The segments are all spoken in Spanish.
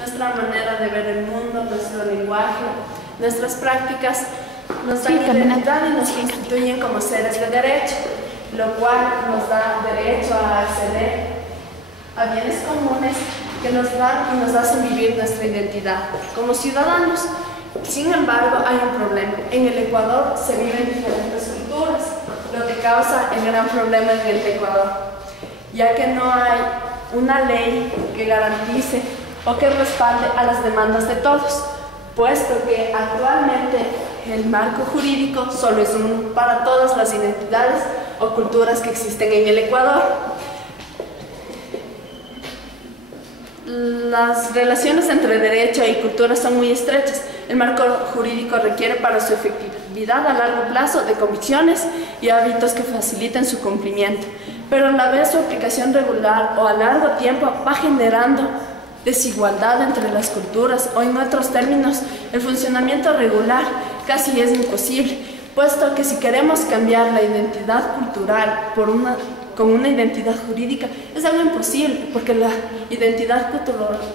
nuestra manera de ver el mundo, nuestro lenguaje, nuestras prácticas nos dan identidad y nos constituyen como seres de derecho, lo cual nos da derecho a acceder a bienes comunes que nos dan y nos hacen vivir nuestra identidad como ciudadanos. Sin embargo, hay un problema. En el Ecuador se viven diferentes culturas, lo que causa el gran problema en el Ecuador, ya que no hay una ley que garantice o que respalde a las demandas de todos, puesto que actualmente el marco jurídico solo es uno para todas las identidades o culturas que existen en el Ecuador. Las relaciones entre derecho y cultura son muy estrechas. El marco jurídico requiere para su efectividad a largo plazo de convicciones y hábitos que faciliten su cumplimiento, pero a la vez su aplicación regular o a largo tiempo va generando desigualdad entre las culturas, o en otros términos, el funcionamiento regular casi es imposible, puesto que si queremos cambiar la identidad cultural con una identidad jurídica es algo imposible, porque la identidad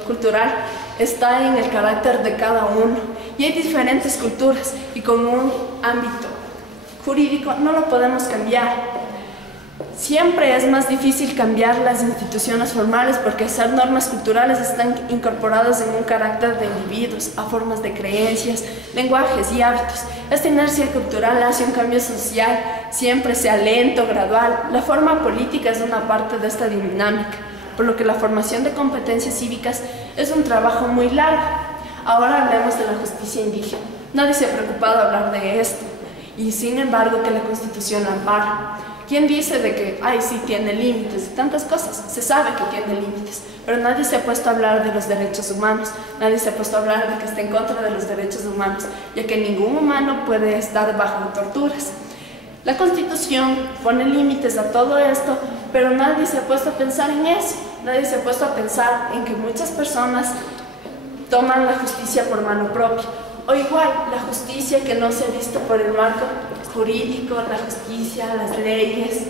cultural está en el carácter de cada uno y hay diferentes culturas y con un ámbito jurídico no lo podemos cambiar. Siempre es más difícil cambiar las instituciones formales porque esas normas culturales están incorporadas en un carácter de individuos, a formas de creencias, lenguajes y hábitos. Esta inercia cultural hace un cambio social, siempre sea lento, gradual. La forma política es una parte de esta dinámica, por lo que la formación de competencias cívicas es un trabajo muy largo. Ahora hablemos de la justicia indígena. Nadie se ha preocupado de hablar de esto, y sin embargo que la Constitución la ampara. ¿Quién dice de que, sí tiene límites y tantas cosas? Se sabe que tiene límites, pero nadie se ha puesto a hablar de los derechos humanos, nadie se ha puesto a hablar de que está en contra de los derechos humanos, ya que ningún humano puede estar bajo torturas. La Constitución pone límites a todo esto, pero nadie se ha puesto a pensar en eso, nadie se ha puesto a pensar en que muchas personas toman la justicia por mano propia, o igual la justicia que no se ha visto por el marco jurídico, la justicia, las leyes,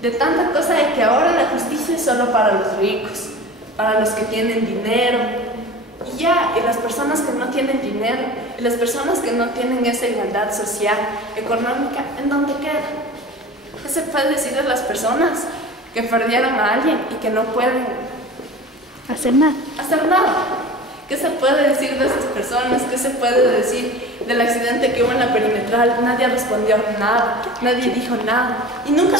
de tanta cosa de que ahora la justicia es solo para los ricos, para los que tienen dinero, y las personas que no tienen dinero, y las personas que no tienen esa igualdad social, económica, ¿en dónde quedan? ¿Qué se puede decir de las personas que perdieron a alguien y que no pueden hacer nada? ¿Qué se puede decir de esas personas? ¿Qué se puede decir del accidente que hubo en la perimetral? Nadie respondió nada, nadie dijo nada y nunca